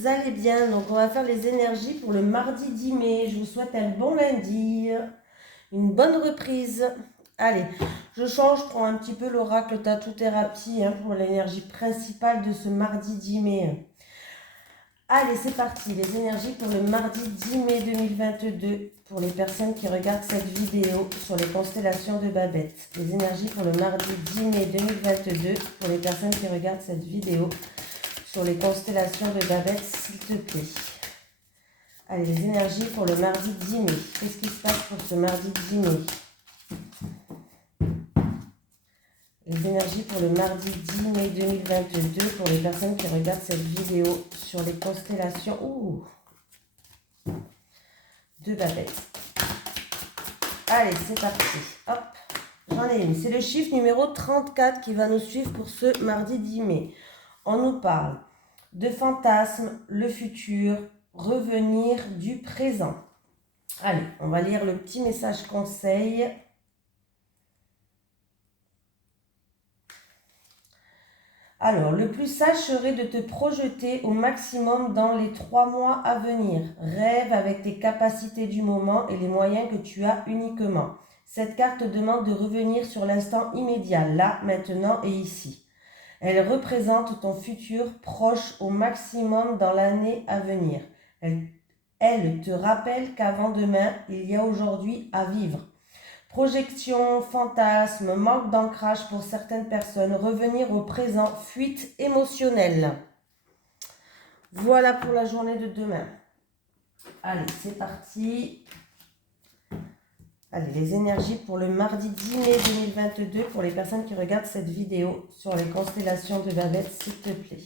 vous allez bien. Donc, on va faire les énergies pour le mardi 10 mai. Je vous souhaite un bon lundi, une bonne reprise. Allez, je change, je prends un petit peu l'oracle Tattoo Thérapie pour l'énergie principale de ce mardi 10 mai. Allez, c'est parti. Les énergies pour le mardi 10 mai 2022 pour les personnes qui regardent cette vidéo sur les constellations de Babette. Les énergies pour le mardi 10 mai 2022 pour les personnes qui regardent cette vidéo sur les constellations de Babette, s'il te plaît. Allez, les énergies pour le mardi 10 mai. Qu'est-ce qui se passe pour ce mardi 10 mai? Les énergies pour le mardi 10 mai 2022 pour les personnes qui regardent cette vidéo sur les constellations de Babette. Allez, c'est parti. Hop, j'en ai une. C'est le chiffre numéro 34 qui va nous suivre pour ce mardi 10 mai. On nous parle de fantasmes, le futur, revenir du présent. Allez, on va lire le petit message conseil. Alors, le plus sage serait de te projeter au maximum dans les 3 mois à venir. Rêve avec tes capacités du moment et les moyens que tu as uniquement. Cette carte demande de revenir sur l'instant immédiat, là, maintenant et ici. Elle représente ton futur proche au maximum dans l'année à venir. Elle te rappelle qu'avant demain, il y a aujourd'hui à vivre. Projection, fantasme, manque d'ancrage pour certaines personnes, revenir au présent, fuite émotionnelle. Voilà pour la journée de demain. Allez, c'est parti. Allez, les énergies pour le mardi 10 mai 2022 pour les personnes qui regardent cette vidéo sur les constellations de Babette, s'il te plaît.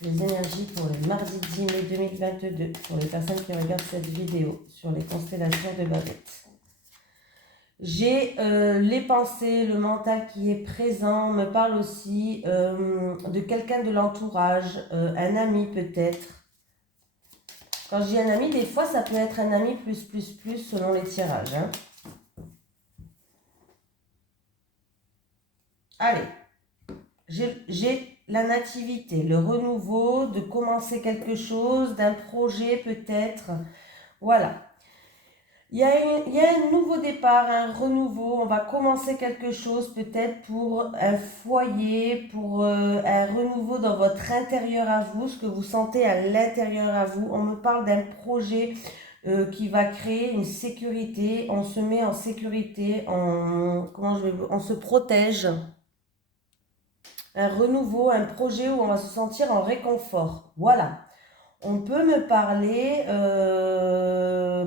Les énergies pour le mardi 10 mai 2022 pour les personnes qui regardent cette vidéo sur les constellations de Babette. J'ai les pensées, le mental qui est présent, me parle aussi de quelqu'un de l'entourage, un ami peut-être. Quand je dis un ami, des fois ça peut être un ami plus selon les tirages. Allez, j'ai la nativité, le renouveau, de commencer quelque chose, d'un projet peut-être. Voilà. Il y a un nouveau départ, un renouveau. On va commencer quelque chose peut-être pour un foyer, pour un renouveau dans votre intérieur à vous, ce que vous sentez à l'intérieur à vous. On me parle d'un projet qui va créer une sécurité. On se met en sécurité, on se protège. Un renouveau, un projet où on va se sentir en réconfort. Voilà. On peut me parler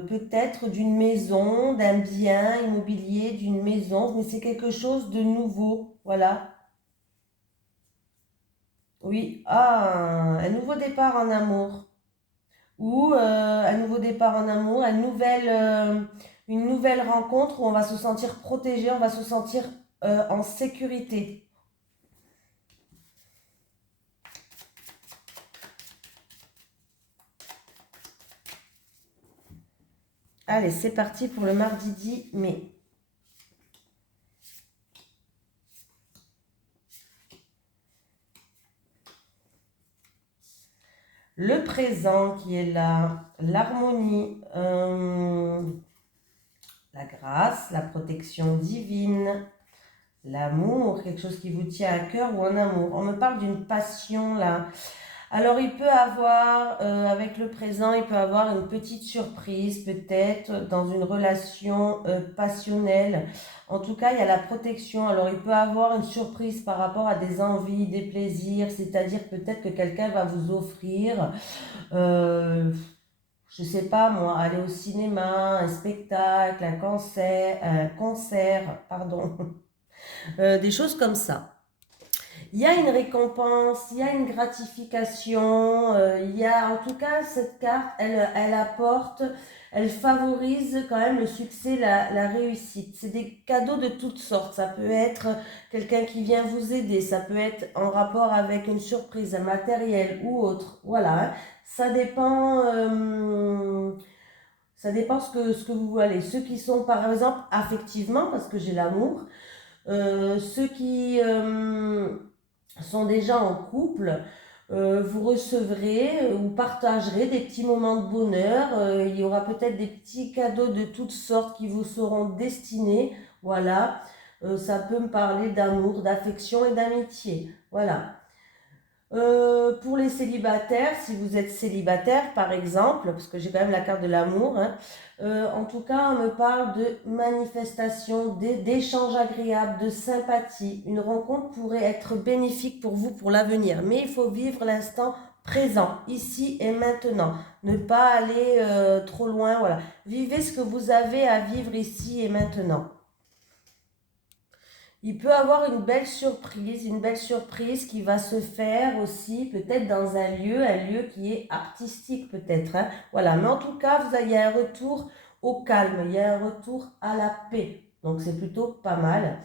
peut-être d'une maison, d'un bien immobilier, d'une maison, mais c'est quelque chose de nouveau, voilà. Oui, un nouveau départ en amour. Ou un nouveau départ en amour, une nouvelle rencontre où on va se sentir protégé, on va se sentir en sécurité. Allez, c'est parti pour le mardi 10 mai. Le présent qui est là, l'harmonie, la grâce, la protection divine, l'amour, quelque chose qui vous tient à cœur ou un amour. On me parle d'une passion là. Alors il peut avoir, avec le présent, il peut avoir une petite surprise peut-être dans une relation passionnelle. En tout cas, il y a la protection. Alors il peut avoir une surprise par rapport à des envies, des plaisirs, c'est-à-dire peut-être que quelqu'un va vous offrir, je sais pas moi, aller au cinéma, un spectacle, un concert, pardon, des choses comme ça. Il y a une récompense, il y a une gratification, il y a en tout cas cette carte, elle apporte, elle favorise quand même le succès, la réussite. C'est des cadeaux de toutes sortes. Ça peut être quelqu'un qui vient vous aider, ça peut être en rapport avec une surprise, un matériel ou autre. Voilà, ça dépend. Ça dépend ce que vous voulez. Ceux qui sont par exemple affectivement, parce que j'ai l'amour, ceux qui sont déjà en couple, Vous recevrez ou partagerez des petits moments de bonheur. Il y aura peut-être des petits cadeaux de toutes sortes qui vous seront destinés. Voilà. Ça peut me parler d'amour, d'affection et d'amitié. Voilà. Pour les célibataires, si vous êtes célibataire par exemple, parce que j'ai quand même la carte de l'amour, hein, en tout cas on me parle de manifestation, d'échanges agréables, de sympathie. Une rencontre pourrait être bénéfique pour vous pour l'avenir, mais il faut vivre l'instant présent, ici et maintenant. Ne pas aller trop loin, voilà. Vivez ce que vous avez à vivre ici et maintenant. Il peut avoir une belle surprise qui va se faire aussi peut-être dans un lieu qui est artistique peut-être. Hein. Voilà, mais en tout cas, il y a un retour au calme, il y a un retour à la paix. Donc c'est plutôt pas mal.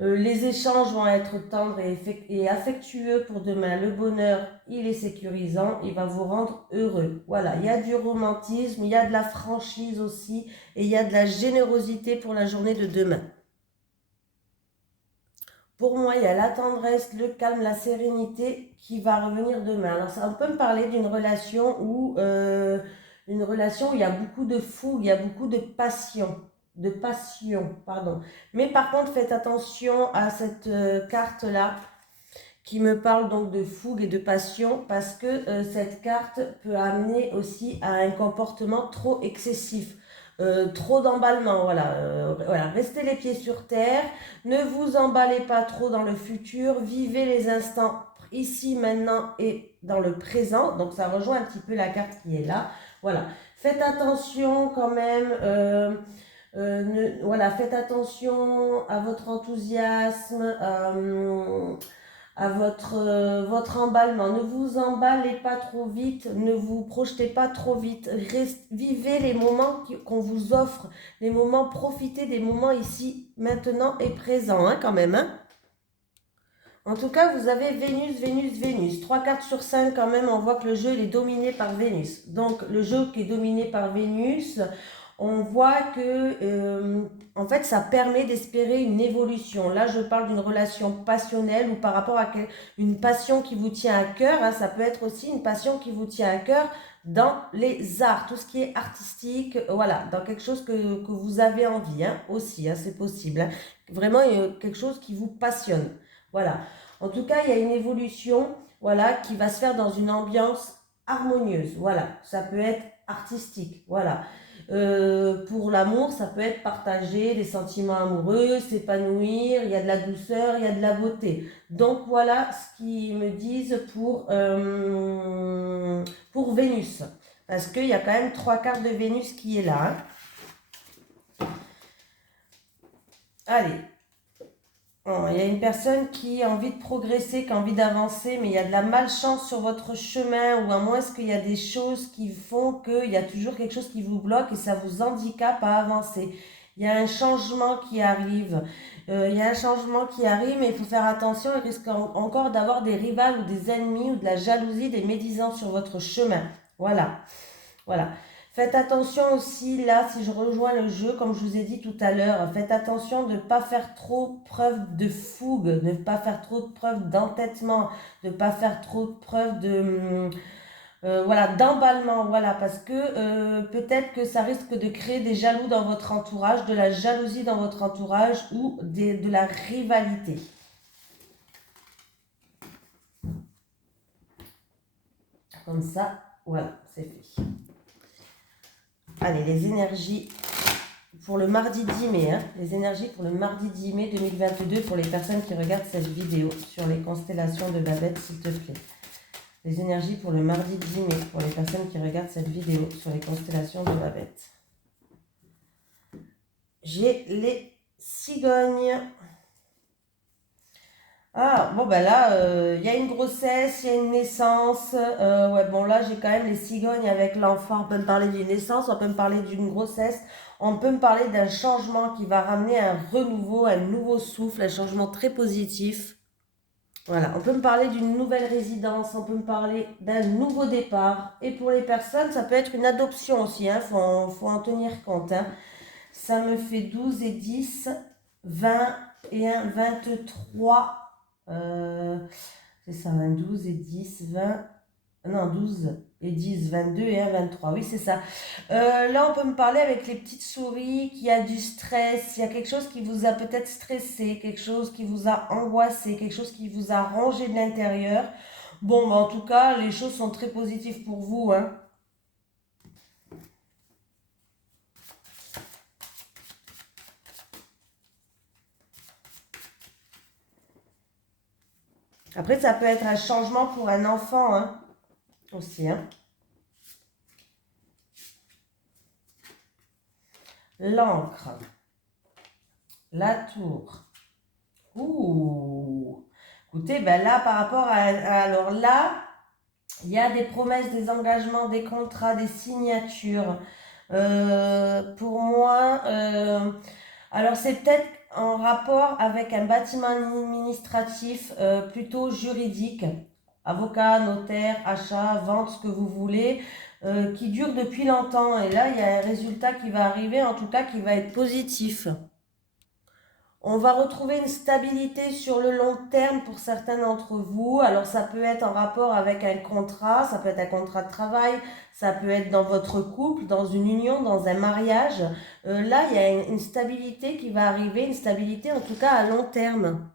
Les échanges vont être tendres et affectueux pour demain. Le bonheur, il est sécurisant, il va vous rendre heureux. Voilà, il y a du romantisme, il y a de la franchise aussi et il y a de la générosité pour la journée de demain. Pour moi, il y a la tendresse, le calme, la sérénité qui va revenir demain. Alors, ça, on peut me parler d'une relation où il y a beaucoup de fougue, il y a beaucoup de passion, pardon. Mais par contre, faites attention à cette carte-là qui me parle donc de fougue et de passion parce que cette carte peut amener aussi à un comportement trop excessif. Trop d'emballement, voilà. Restez les pieds sur terre, ne vous emballez pas trop dans le futur, vivez les instants ici, maintenant et dans le présent. Donc ça rejoint un petit peu la carte qui est là. Voilà, faites attention quand même. Faites attention à votre enthousiasme, à votre emballement. Ne vous emballez pas trop vite, ne vous projetez pas trop vite. Vivez les moments qu'on vous offre, les moments, profitez des moments ici, maintenant et présent, hein, quand même. Hein. En tout cas, vous avez Vénus, Vénus, Vénus. 3 cartes sur 5 quand même, on voit que le jeu il est dominé par Vénus. Donc, le jeu qui est dominé par Vénus, on voit que, en fait, ça permet d'espérer une évolution. Là, je parle d'une relation passionnelle ou par rapport à une passion qui vous tient à cœur. Hein, ça peut être aussi une passion qui vous tient à cœur dans les arts, tout ce qui est artistique, voilà, dans quelque chose que vous avez envie, hein, aussi, hein, c'est possible. Hein. Vraiment, quelque chose qui vous passionne. Voilà. En tout cas, il y a une évolution, voilà, qui va se faire dans une ambiance harmonieuse. Voilà. Ça peut être artistique. Voilà. Pour l'amour, ça peut être partager des sentiments amoureux, s'épanouir, il y a de la douceur, il y a de la beauté. Donc voilà ce qu'ils me disent pour Vénus. Parce qu'il y a quand même 3 cartes de Vénus qui est là. Hein. Allez. Il y a une personne qui a envie de progresser, qui a envie d'avancer, mais il y a de la malchance sur votre chemin, ou à moins qu'il y a des choses qui font qu'il y a toujours quelque chose qui vous bloque et ça vous handicape à avancer. Il y a un changement qui arrive. Il y a un changement qui arrive, mais il faut faire attention, il risque encore d'avoir des rivales ou des ennemis ou de la jalousie, des médisants sur votre chemin. Voilà. Voilà. Faites attention aussi, là, si je rejoins le jeu, comme je vous ai dit tout à l'heure, faites attention de ne pas faire trop preuve de fougue, de ne pas faire trop de preuve d'entêtement, de ne pas faire trop de preuve de... d'emballement, voilà, parce que peut-être que ça risque de créer des jaloux dans votre entourage, de la jalousie dans votre entourage ou de la rivalité. Comme ça, voilà, c'est fait. Allez, les énergies pour le mardi 10 mai. Hein, les énergies pour le mardi 10 mai 2022 pour les personnes qui regardent cette vidéo sur les constellations de Babette, s'il te plaît. Les énergies pour le mardi 10 mai pour les personnes qui regardent cette vidéo sur les constellations de Babette. J'ai les cigognes. Ah, bon, ben là, il y a une grossesse, il y a une naissance. Ouais, bon, là, j'ai quand même les cigognes avec l'enfant. On peut me parler d'une naissance, on peut me parler d'une grossesse. On peut me parler d'un changement qui va ramener un renouveau, un nouveau souffle, un changement très positif. Voilà, on peut me parler d'une nouvelle résidence, on peut me parler d'un nouveau départ. Et pour les personnes, ça peut être une adoption aussi, hein, faut en tenir compte. Hein. Ça me fait 12 et 10, 20 et 1, 23. C'est ça, 12 et 10, 20, non, 12 et 10, 22 et 1, 23. Oui, c'est ça. Là, on peut me parler avec les petites souris qu'il y a du stress, il y a quelque chose qui vous a peut-être stressé, quelque chose qui vous a angoissé, quelque chose qui vous a rongé de l'intérieur. Bon, bah, en tout cas, les choses sont très positives pour vous, hein. Après, ça peut être un changement pour un enfant, hein, aussi, hein. L'encre, la tour. Ouh. Écoutez, ben là, par rapport alors là, il y a des promesses, des engagements, des contrats, des signatures. Pour moi, alors c'est peut-être en rapport avec un bâtiment administratif plutôt juridique, avocat, notaire, achat, vente, ce que vous voulez, qui dure depuis longtemps. Et là, il y a un résultat qui va arriver, en tout cas qui va être positif. On va retrouver une stabilité sur le long terme pour certains d'entre vous. Alors ça peut être en rapport avec un contrat, ça peut être un contrat de travail, ça peut être dans votre couple, dans une union, dans un mariage. Là, il y a une stabilité qui va arriver, une stabilité en tout cas à long terme.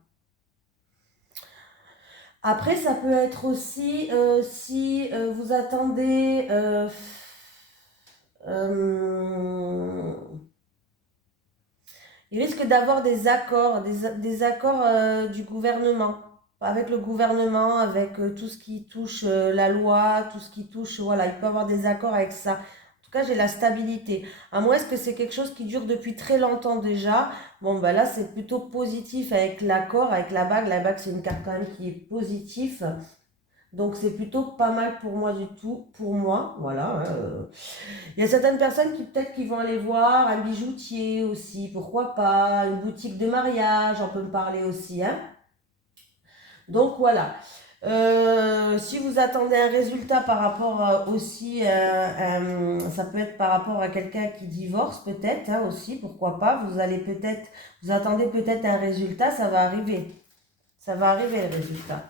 Après, ça peut être aussi si vous attendez... il risque d'avoir des accords, des accords du gouvernement, avec le gouvernement, avec tout ce qui touche la loi, tout ce qui touche, voilà, il peut avoir des accords avec ça. En tout cas, j'ai la stabilité. À moins que c'est quelque chose qui dure depuis très longtemps déjà. Bon, ben là, c'est plutôt positif avec l'accord, avec la bague. La bague, c'est une carte quand même qui est positive. Donc c'est plutôt pas mal pour moi du tout, pour moi, voilà. Il y a certaines personnes qui peut-être qui vont aller voir un bijoutier aussi, pourquoi pas, une boutique de mariage, on peut me parler aussi, hein. Donc voilà. Si vous attendez un résultat par rapport aussi, ça peut être par rapport à quelqu'un qui divorce peut-être hein, aussi, pourquoi pas. Vous attendez peut-être un résultat, ça va arriver. Ça va arriver le résultat.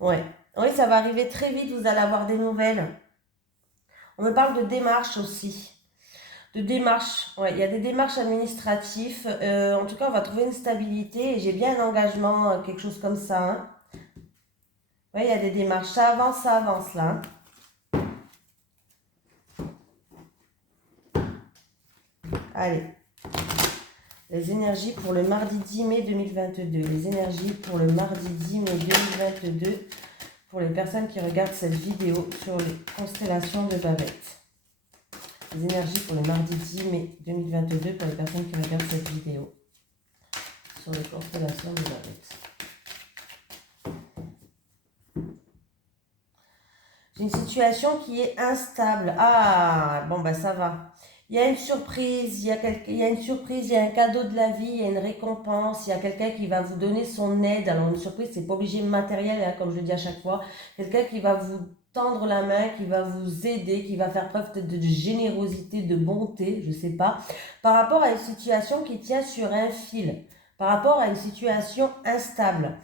Ouais. Oui, ça va arriver très vite, vous allez avoir des nouvelles. On me parle de démarches aussi. De démarches, ouais, il y a des démarches administratives. En tout cas, on va trouver une stabilité et j'ai bien un engagement, quelque chose comme ça. Hein. Oui, il y a des démarches. Ça avance là. Hein. Allez. Les énergies pour le mardi 10 mai 2022. Les énergies pour le mardi 10 mai 2022 pour les personnes qui regardent cette vidéo sur les constellations de Babette. Les énergies pour le mardi 10 mai 2022 pour les personnes qui regardent cette vidéo sur les constellations de Babette. J'ai une situation qui est instable. Ah, bon, bah ça va. Il y a une surprise, il y a une surprise, il y a un cadeau de la vie, il y a une récompense, il y a quelqu'un qui va vous donner son aide. Alors une surprise, c'est pas obligé matériel, hein, comme je le dis à chaque fois. Quelqu'un qui va vous tendre la main, qui va vous aider, qui va faire preuve de générosité, de bonté, je sais pas, par rapport à une situation qui tient sur un fil, par rapport à une situation instable.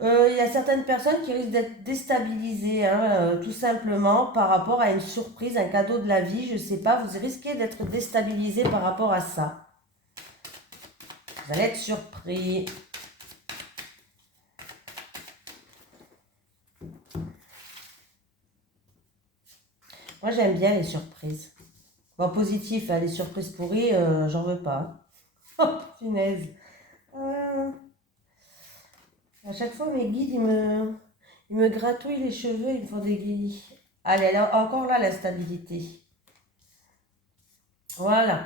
Il y a certaines personnes qui risquent d'être déstabilisées, hein, tout simplement, par rapport à une surprise, un cadeau de la vie, je ne sais pas, vous risquez d'être déstabilisé par rapport à ça. Vous allez être surpris. Moi, j'aime bien les surprises. Bon, positif, hein, les surprises pourries, j'en veux pas. Oh, punaise. À chaque fois, mes guides, ils me gratouillent les cheveux, ils me font des guillis. Allez, alors, encore là, la stabilité. Voilà.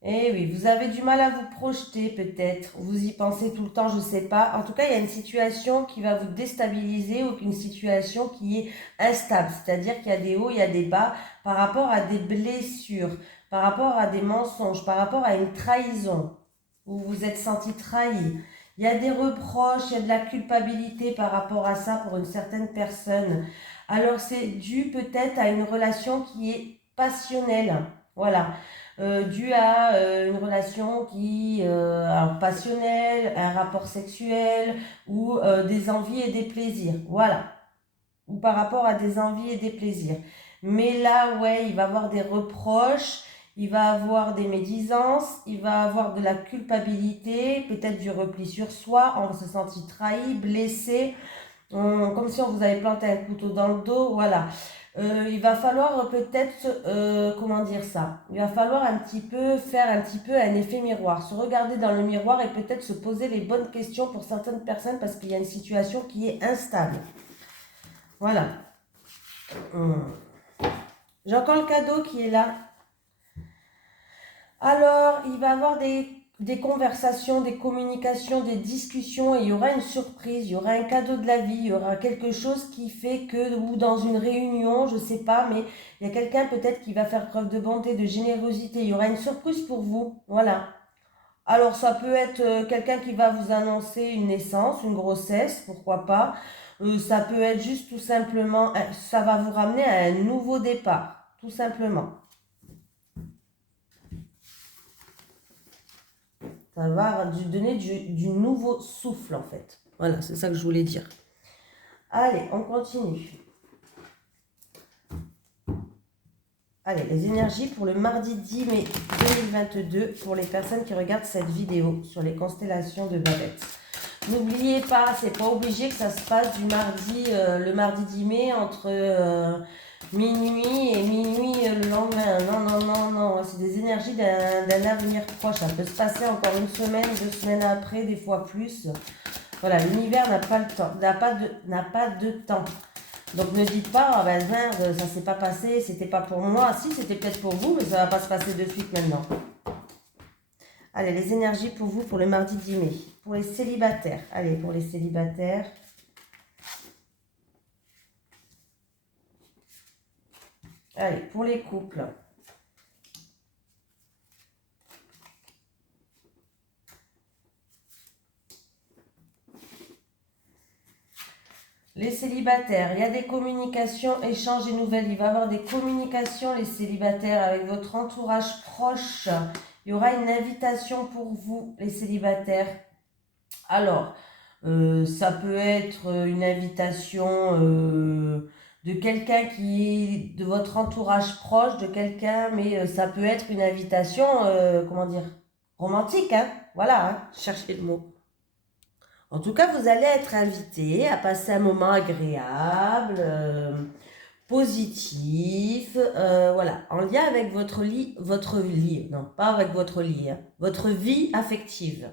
Eh oui, vous avez du mal à vous projeter peut-être. Vous y pensez tout le temps, je ne sais pas. En tout cas, il y a une situation qui va vous déstabiliser ou une situation qui est instable. C'est-à-dire qu'il y a des hauts, il y a des bas par rapport à des blessures, par rapport à des mensonges, par rapport à une trahison. Vous vous êtes senti trahi. Il y a des reproches, il y a de la culpabilité par rapport à ça pour une certaine personne. Alors c'est dû peut-être à une relation qui est passionnelle. Voilà. dû à une relation qui, alors passionnelle, un rapport sexuel ou des envies et des plaisirs. Voilà. Ou par rapport à des envies et des plaisirs. Mais là, ouais, il va avoir des reproches, il va avoir des médisances, il va avoir de la culpabilité, peut-être du repli sur soi, on va se sentir trahi, blessé, comme si on vous avait planté un couteau dans le dos, voilà. Il va falloir peut-être, comment dire ça, il va falloir un petit peu faire un petit peu un effet miroir, se regarder dans le miroir et peut-être se poser les bonnes questions pour certaines personnes parce qu'il y a une situation qui est instable. Voilà. J'ai encore le cadeau qui est là. Alors, il va y avoir des conversations, des communications, des discussions et il y aura une surprise, il y aura un cadeau de la vie, il y aura quelque chose qui fait que, ou dans une réunion, je ne sais pas, mais il y a quelqu'un peut-être qui va faire preuve de bonté, de générosité, il y aura une surprise pour vous, voilà. Alors, ça peut être quelqu'un qui va vous annoncer une naissance, une grossesse, pourquoi pas. Ça peut être juste tout simplement, ça va vous ramener à un nouveau départ, tout simplement. Ça va donner du nouveau souffle en fait. Voilà, c'est ça que je voulais dire. Allez, on continue. Allez, les énergies pour le mardi 10 mai 2022 pour les personnes qui regardent cette vidéo sur les constellations de Babette. N'oubliez pas, c'est pas obligé que ça se passe du mardi, le mardi 10 mai entre minuit et minuit le lendemain. Non, non, non, non. C'est des énergies d'un avenir proche. Ça peut se passer encore une semaine, 2 semaines après, des fois plus. Voilà, l'univers n'a pas le temps, n'a pas de temps. Donc ne dites pas, ah ben merde, ça s'est pas passé, c'était pas pour moi. Si, c'était peut-être pour vous, mais ça va pas se passer de suite maintenant. Allez, les énergies pour vous pour le mardi 10 mai. Pour les célibataires. Allez, pour les célibataires. Allez, pour les couples. Les célibataires, il y a des communications, échanges et nouvelles. Il va y avoir des communications, les célibataires, avec votre entourage proche. Il y aura une invitation pour vous, les célibataires. Alors, ça peut être une invitation de quelqu'un qui est de votre entourage proche, de quelqu'un, mais ça peut être une invitation, comment dire, romantique, hein. Voilà, hein, cherchez le mot. En tout cas, vous allez être invité à passer un moment agréable, positif, voilà, en lien avec votre lit, non, pas avec votre lit, hein, votre vie affective.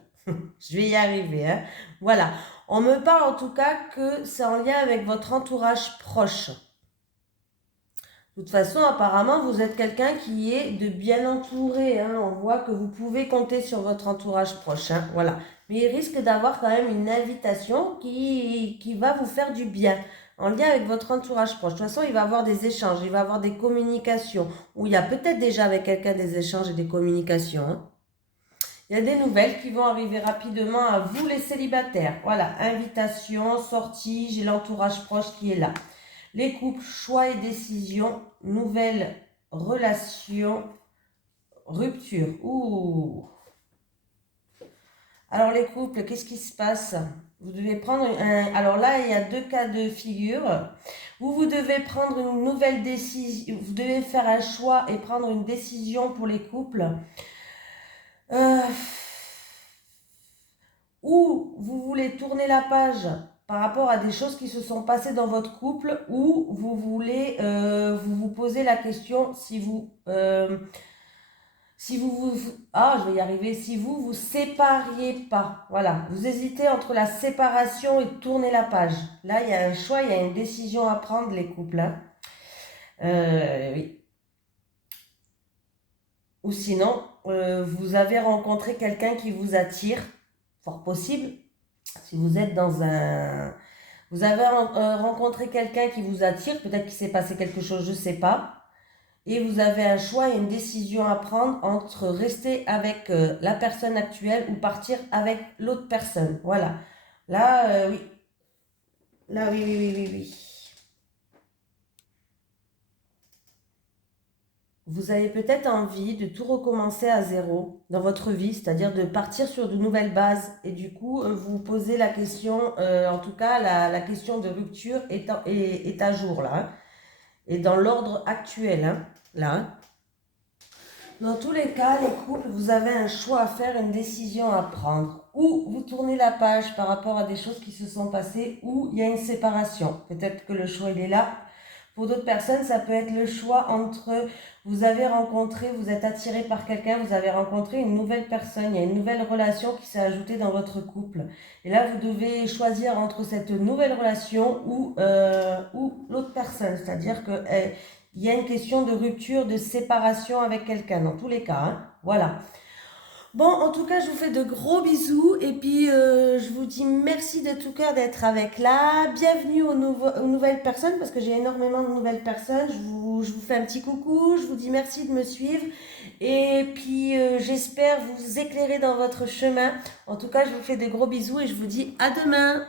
Je vais y arriver, hein. Voilà, on me parle en tout cas que c'est en lien avec votre entourage proche. De toute façon, apparemment, vous êtes quelqu'un qui est de bien entouré, hein. On voit que vous pouvez compter sur votre entourage proche, hein. Voilà. Mais il risque d'avoir quand même une invitation qui va vous faire du bien, en lien avec votre entourage proche. De toute façon, il va y avoir des échanges, il va y avoir des communications, ou il y a peut-être déjà avec quelqu'un des échanges et des communications, hein. Il y a des nouvelles qui vont arriver rapidement à vous les célibataires. Voilà, invitation, sortie, j'ai l'entourage proche qui est là. Les couples, choix et décisions, nouvelles relations, rupture. Ouh. Alors les couples, qu'est-ce qui se passe? Vous devez prendre un... Alors là, il y a 2 cas de figure où vous devez prendre une nouvelle décision. Vous devez faire un choix et prendre une décision pour les couples. Ou vous voulez tourner la page par rapport à des choses qui se sont passées dans votre couple, ou vous voulez vous poser la question si vous je vais y arriver, si vous sépariez pas, voilà, vous hésitez entre la séparation et tourner la page. Là, il y a un choix, il y a une décision à prendre, les couples, hein. Oui. Ou sinon, vous avez rencontré quelqu'un qui vous attire, fort possible. Si vous êtes dans un... Vous avez rencontré quelqu'un qui vous attire, peut-être qu'il s'est passé quelque chose, je ne sais pas. Et vous avez un choix et une décision à prendre entre rester avec la personne actuelle ou partir avec l'autre personne. Voilà. Là, oui. Là, oui, oui, oui, oui, oui. vous avez peut-être envie de tout recommencer à zéro dans votre vie, c'est-à-dire de partir sur de nouvelles bases. Et du coup, vous posez la question, en tout cas, la question de rupture est à jour là, hein, et dans l'ordre actuel, hein, là. Hein. Dans tous les cas, les couples, vous avez un choix à faire, une décision à prendre. Ou vous tournez la page par rapport à des choses qui se sont passées, ou il y a une séparation. Peut-être que le choix, il est là. Pour d'autres personnes, ça peut être le choix entre vous avez rencontré, vous êtes attiré par quelqu'un, vous avez rencontré une nouvelle personne, il y a une nouvelle relation qui s'est ajoutée dans votre couple. Et là, vous devez choisir entre cette nouvelle relation ou l'autre personne. C'est-à-dire que il y a une question de rupture, de séparation avec quelqu'un, dans tous les cas. Hein. Voilà. Bon, en tout cas, je vous fais de gros bisous et puis je vous dis merci de tout cœur d'être avec là. Bienvenue aux nouvelles personnes parce que j'ai énormément de nouvelles personnes. Je vous fais un petit coucou, je vous dis merci de me suivre et puis j'espère vous éclairer dans votre chemin. En tout cas, je vous fais de gros bisous et je vous dis à demain.